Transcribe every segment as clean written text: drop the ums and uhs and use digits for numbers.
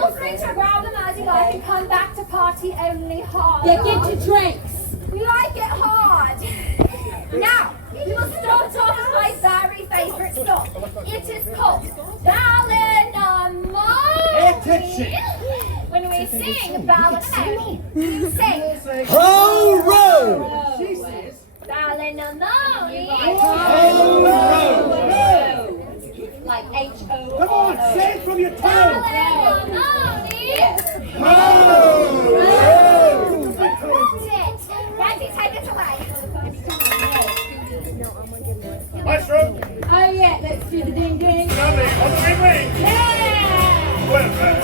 Feel free to grab them as you like and come back to party only hard. Yeah, get your drinks. We like it hard. Now, we will start off with my very favourite song. It is called Ballinamoni. Attention! When we sing Ballinamoni, you sing Ho row! She says Ballinamoni. Ho row! Like H-O. Come on, say it from your tongue! Ballinamoni. Ho row! Randy, take it away. Maestro! Oh yeah, let's do the ding ding. Lovely, on the ring ring! Yeah! Well then,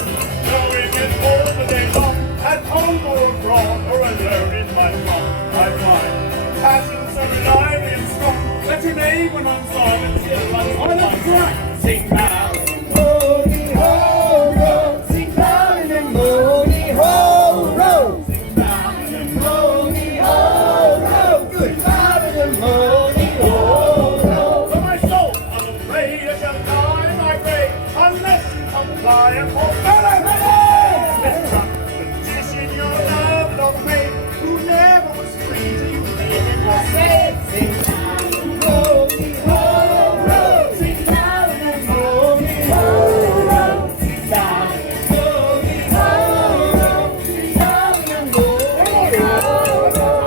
knowing it all the day long, at home or abroad, or alone in my farm, I find passion so reliable and strong, that you name when I'm silent, still runs on the track. Sing Ballinamoni, ho row! Sing Ballinamoni, ho row! Sing Ballinamoni, ho row! Good Ballinamoni, ho row! For my soul, I'm afraid I shall die in my grave, unless you comply and fall Ballinamoni! Let's rock the dish in your love, Lord May, who never was free till you live in my grave. Sing Ballinamoni, ho row! Sing Ballinamoni, ho row! Sing Ballinamoni, ho row! Sing Ballinamoni, ho row!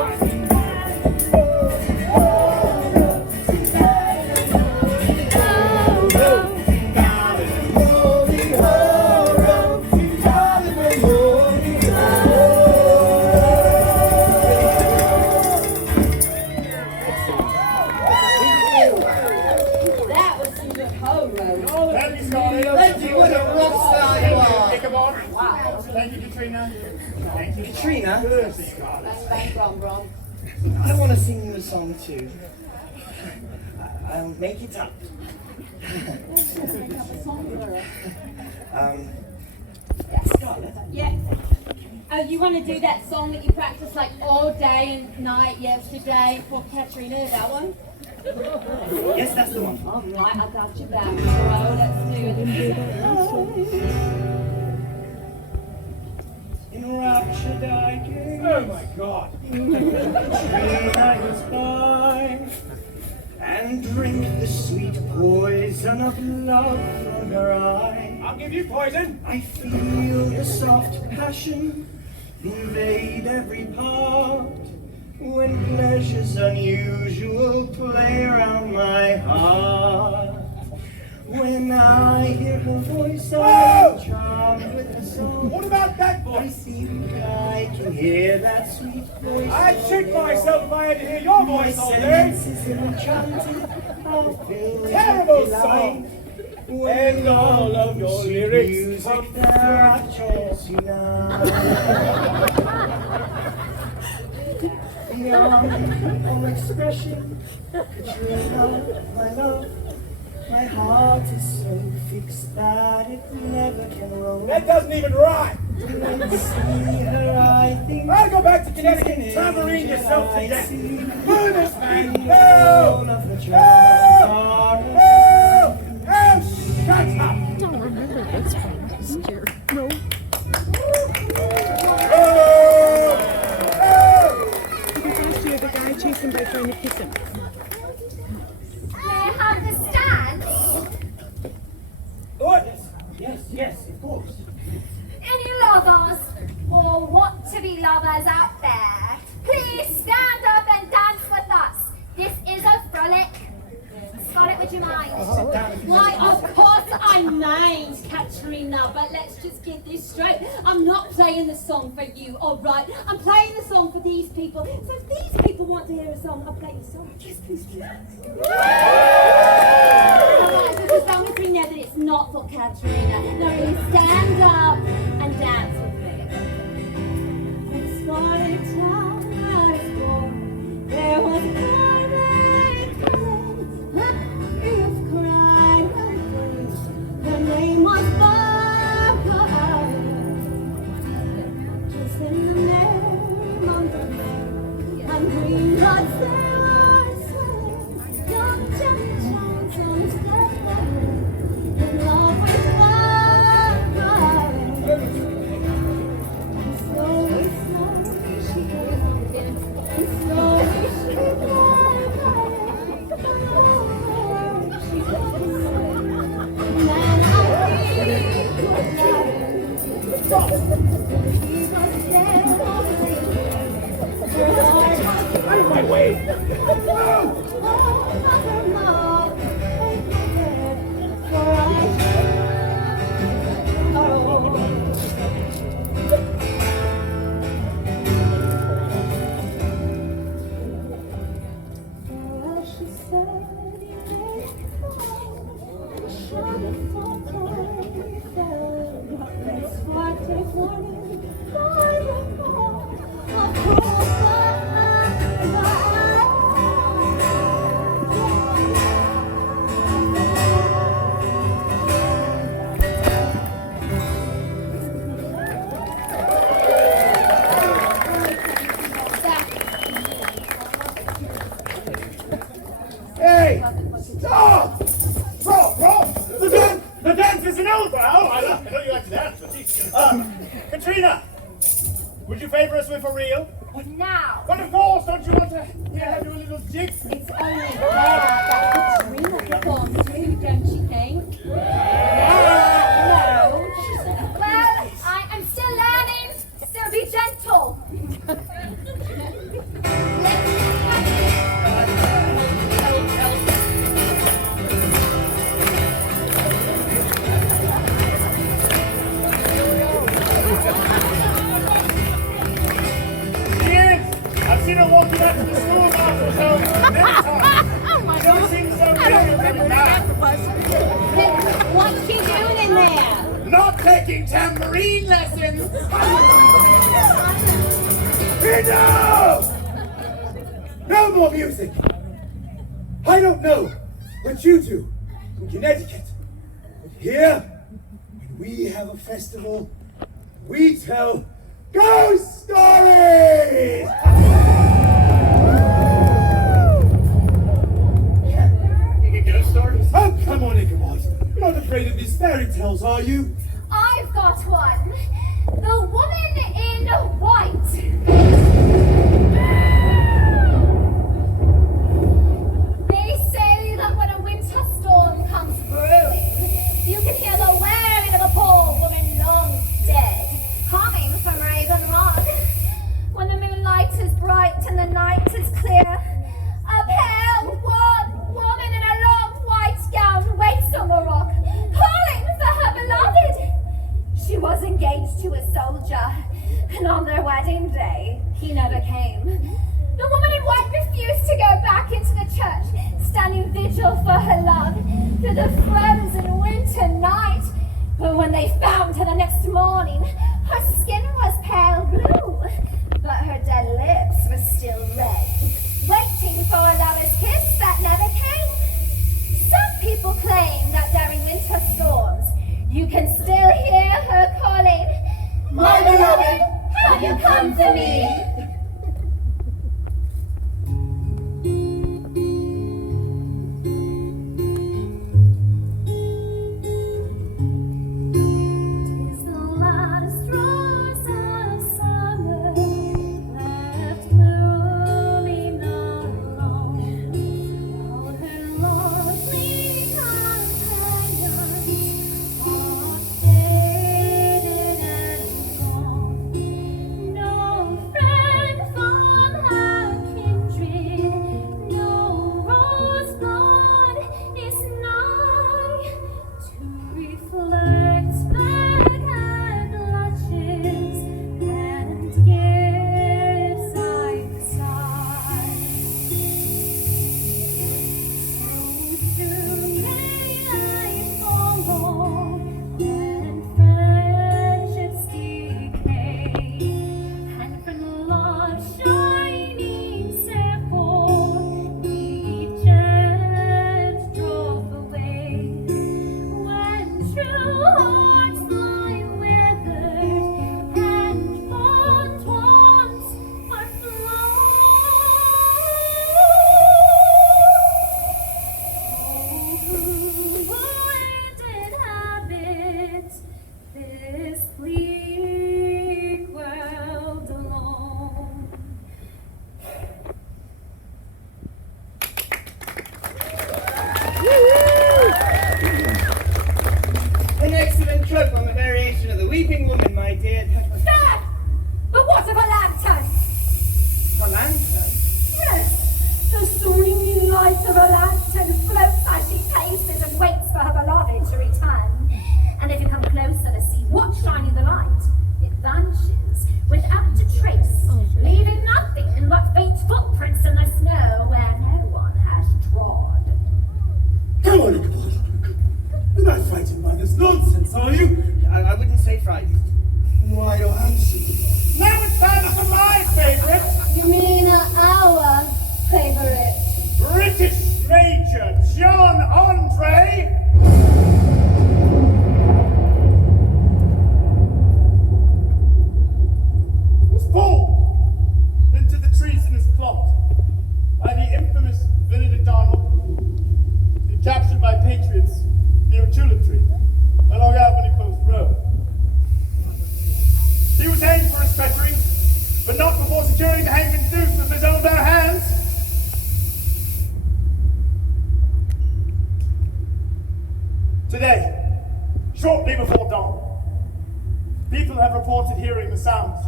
That was some good ho-ro. Thank you, Scarlett. Thank you, what a rock star you are. Ichabod. Thank you, Katrina. Thank you, Katrina? Good, Scarlett. I want to sing you a song too. I'll make it up. Scarlett? Yeah. Oh, you want to do that song that you practiced like all day and night yesterday for Katrina, that one? Yes, that's the one. All right, I got you back, bro. Let's do it. Enraptured I gaze. Oh my God. Katrina goes by and drink the sweet poison of love from her eye. I'll give you poison. I feel the soft passion invade every part when pleasures unusual play around my heart. When I hear her voice, I'm charmed with her song. What about that I voice? think I can hear that sweet voice. I'd shit myself if I had to hear your My voice all day. senses enchanted, I'll fill Terrible with song. when And all of your sweet lyrics music come that raptures you now. Beyond all expression, Katrina, my love, my heart is so fixed that it never can roam. That doesn't even rhyme. When I see her, I think I'll go back to Connecticut and tambourine yourself to death. Move this man. No! all of the charms are No! Oh, shut up! Don't remember this from last year. No. Because last year the guy chased him by trying to kiss him. May I have the stand? What? Yes, of course. Any lovers or want to be lovers out there, please stand up and dance with us. This is a frolic. Scarlett, would you mind? Why, of course I mind, Katrina, but let's just get this straight. I'm not playing the song for you, all right? I'm playing the song for these people. So if these people want to hear a song, I'll play the song. Yes, please, please. Just as long as we know that it's not for Katrina. Now really stand up and dance with me. When Scarlet Town was born, there was a boy named Colin. He was crying and blue. Her name was Barbara. Just in the name of the name, and green blood sailors swimming. Young Jenny Jones on the step. In love with Barbara. Stop! He was there all night. Her heart was Out of my way! No! all of her love. And cared for I. Well, she said, Hey! Stop! Bro! The dance isn't over! Oh, I know you like to dance, but Katrina! Would you favor us with a reel? Now, But of course, don't you want to have your little jig? it's only fair that Katrina performs too, don't you think? No, she said. well, I am still learning, so be gentle. Yes! I've seen her walking out to the schoolmaster's home many times. Oh my She God. seems so I don't big remember and that. mad. What's she doing in there? Not taking tambourine lessons! Enough! No more music! I don't know what you do in Connecticut, but here, when we have a festival, we tell ghost stories! Ghost stories? Oh, come on, Ichabod. You're not afraid of these fairy tales, are you? I've got one. The woman in white. They say that when a winter storm comes brewing, you can hear the wailing of a poor woman long dead, coming from Raven Rock. When the moonlight is bright and the night is clear, a pale, worn woman in a long white gown waits on the rock, calling for her beloved. She was engaged to a soldier, and on their wedding day, he never came. The woman in white refused to go back into the church, standing vigil for her love through the frozen winter night. But when they found her the next morning, her skin was pale blue, but her dead lips were still red, waiting for a lover's kiss that never came. Some people claim that during winter storms, you can still hear her calling, "My beloved, have you come for me?" Tis did. Dad! But what of a lantern? A lantern? Yes, the swinging light of a lantern floats as she paces and waits for her beloved to return. And if you come closer to see what's shining the light, it vanishes without a trace, leaving nothing but faint footprints in the snow where no one has trod. Come on, Ichabod. You're not frightened by this nonsense, are you? I wouldn't say frightened. Why, your answer. Now it's time for my favorite. You mean our favorite? British Major John Andre. Was pulled into the treasonous plot by the infamous Villain Donald, he captured by patriots near a tulip tree along Albany Post Road. He was hanged for his treachery, but not before securing the hangman's noose with his own bare hands. Today, shortly before dawn, people have reported hearing the sounds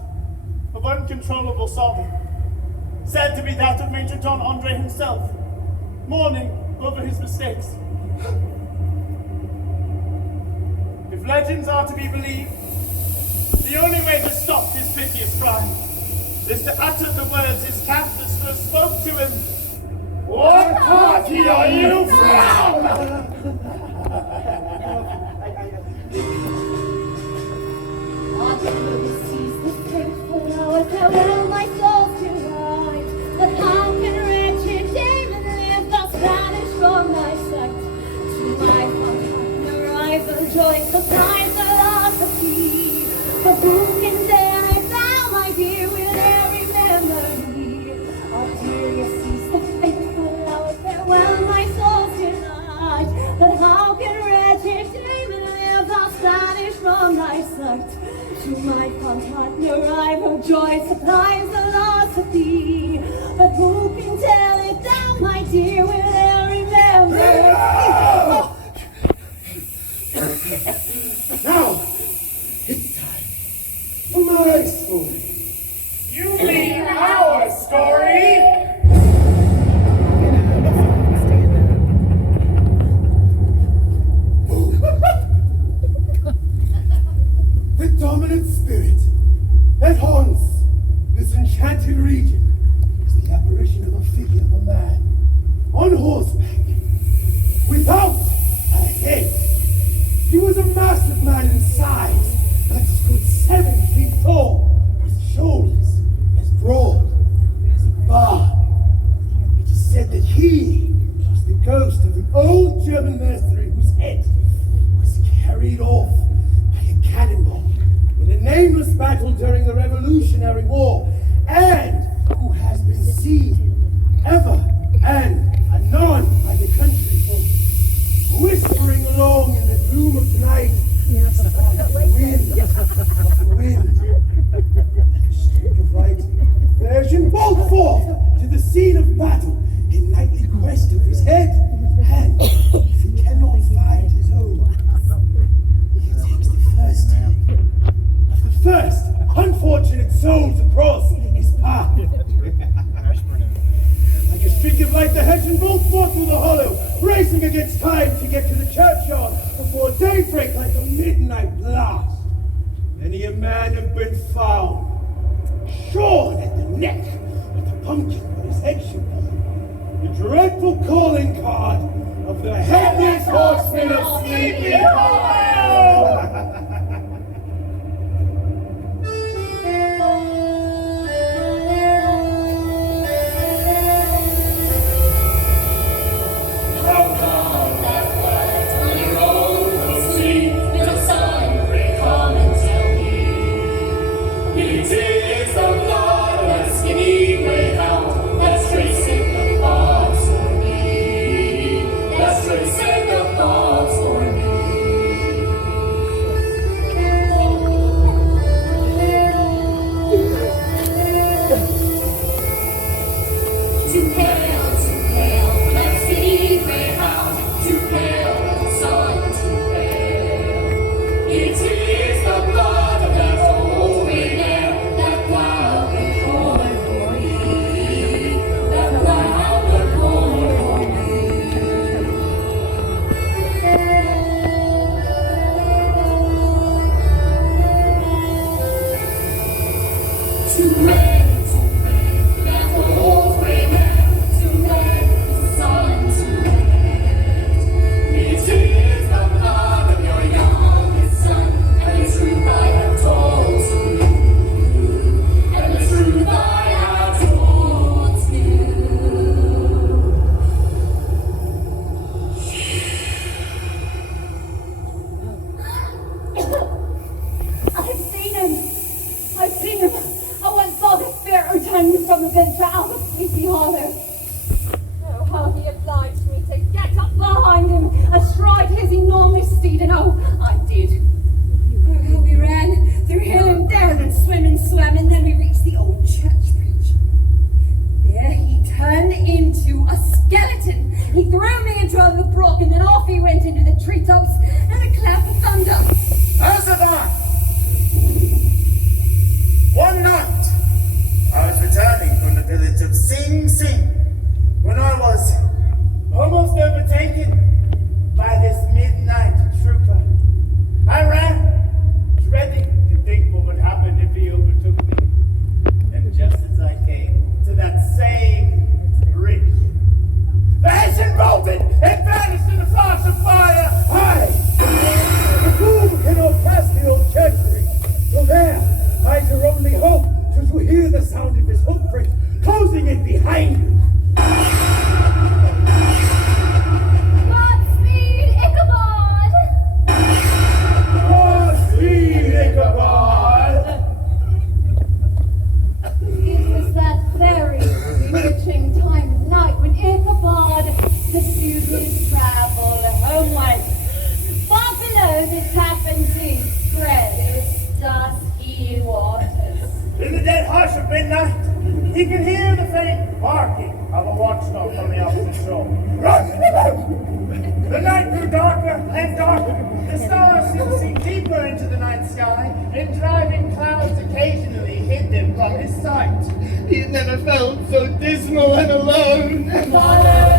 of uncontrollable sobbing, said to be that of Major John Andre himself, mourning over his mistakes. If legends are to be believed, the only way to stop his piteous crime is to utter the words his captors first spoke to him. What party are you from? Farewell, my soul tonight. But how can wretched Damon live thus vanished from my sight? To my fond heart arrives a joy, surprise, philosophy. For who can dare if thou, my dear, will e'er remember me? Oh dear, you cease the faithful hour. Farewell, my soul tonight. But how can wretched Damon live thus vanished from thy sight? To my fond heart arrive of joy, surprise, philosophy. But who can tell if thou, my dear, will e'er remember? Now, it's time for my story. You mean our story? The dominant spirit that haunts this enchanted region is the apparition of a figure of a man on horseback without a head. He was a massive man in size, but stood 7 feet tall, with shoulders as broad as a barn. It is said that he was the ghost of an old German mercenary whose head was carried off by a cannonball in a nameless battle during the Revolutionary War, and who has been seen ever and anon by the country folk, whispering along in the gloom of the night, of the wind, and the streak of light. There shall bolt forth to the scene of battle in nightly quest of his head, and if he cannot find his own, he takes the first of the first unfortunate soul to cross his path. Like a streak of light, the hedge and bolt forth through the hollow, racing against time to get to the churchyard before daybreak like a midnight blast. Many a man have been found, shorn at the neck with the pumpkin where his head should be. The dreadful calling card of the headless horseman of Sleepy Hollow! I've seen him. I once saw the spirit returning from the venture out of Sleepy Hollow. Oh, how he obliged me to get up behind him, astride his enormous steed, and oh, I did. Oh, how we ran through hill and dale and swam, and then we reached the old church bridge. There he turned into a skeleton. He threw me into a little brook, and then off he went into the treetops and a clap of thunder. How's it on? One night, I was returning from the village of Sing Sing when I was almost overtaken by this midnight trooper. I ran, dreading to think what would happen if he overtook me. And just as I came to that same bridge, the Hessian bolted and vanished in a flash of fire. The fool cannot pass the old church bridge. So there, I your only hope to hear the sound of his hoofprint closing it behind you. Godspeed, Ichabod! Godspeed, Ichabod! It was that very bewitching time of night when Ichabod pursued his travel homeward. Far below the Tappan Sea spread its dusky waters. In the dead hush of midnight, he could hear the faint barking of a watchdog from the opposite shore. The night grew darker and darker. The stars seemed to sink deeper into the night sky, and driving clouds occasionally hid them from his sight. He had never felt so dismal and alone. Follow